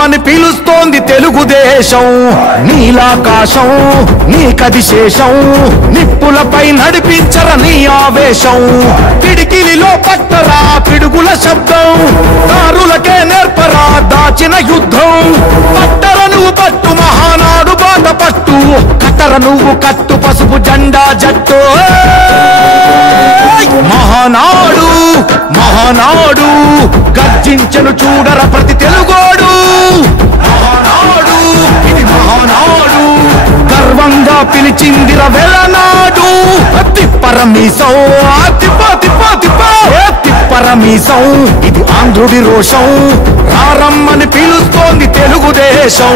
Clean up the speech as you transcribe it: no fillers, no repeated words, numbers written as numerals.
రమ్మని పిలుస్తోంది తెలుగుదేశం నీలాకాశం నీకది శేషం నిప్పులపై నడిపించర నీ ఆవేశం పిడికిలిలో పట్టరా పిడుగుల శబ్దం దారులకే నేర్పరా దాచిన యుద్ధం పట్టర నువ్వు పట్టు మహానాడు బాట పట్టు కట్టర నువ్వు కట్టు పసుపు జెండా జట్టు మహానాడు మహానాడు గర్జించను చూడర ప్రతి తెలుగోడు మహానాడు ఇది మహానాడు గర్వంగా పిలిచిందిర వెలనాడు తిప్పరమీసం తిప్పరమీసం ఇది ఆంధ్రుడి రోషం రారమ్మని పిలుస్తోంది తెలుగుదేశం